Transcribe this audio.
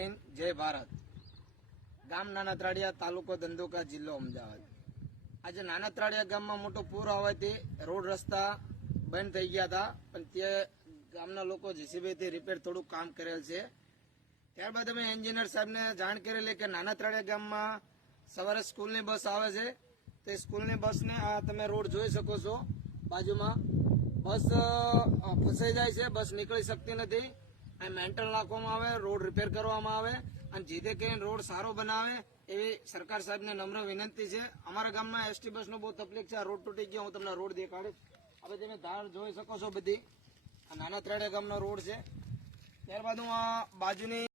હિન્દ, જય ભારત. ગામ નાના ત્રાડિયા, તાલુકો ધંધુકા, જિલ્લો અમદાવાદ. આજે નાના ત્રાડિયા ગામમાં મોટો પૂર આવવાથી રોડ રસ્તા બંધ થઈ ગયા હતા, પણ તે ગામના લોકો જેસીબીથી રિપેર થોડું કામ કરેલ છે. ત્યારબાદ અમે એન્જિનિયર સાહેબને જાણ કરેલી કે નાના ત્રાડિયા ગામમાં સવારે સ્કૂલની બસ આવે છે, તે સ્કૂલની બસને આ તમે રોડ જોઈ શકો છો બાજુમાં, બસ ફસાઈ જાય છે, બસ નીકળી શકતી નથી. આ મેન્ટલ નાખવામાં આવે, રોડ રિપેર કરવામાં આવે અને જેથી કરીને રોડ સારો બનાવે એવી સરકાર સાહેબને નમ્ર વિનંતી છે. અમારા ગામમાં એસટી બસનો બહુ તકલીફ છે. આ રોડ તૂટી ગયો, હું તમને રોડ દેખાડીશ. હવે તમે ધાર જોઈ શકો છો બધી. આ નાના ત્રાડિયા ગામનો રોડ છે. ત્યારબાદ હું આ બાજુની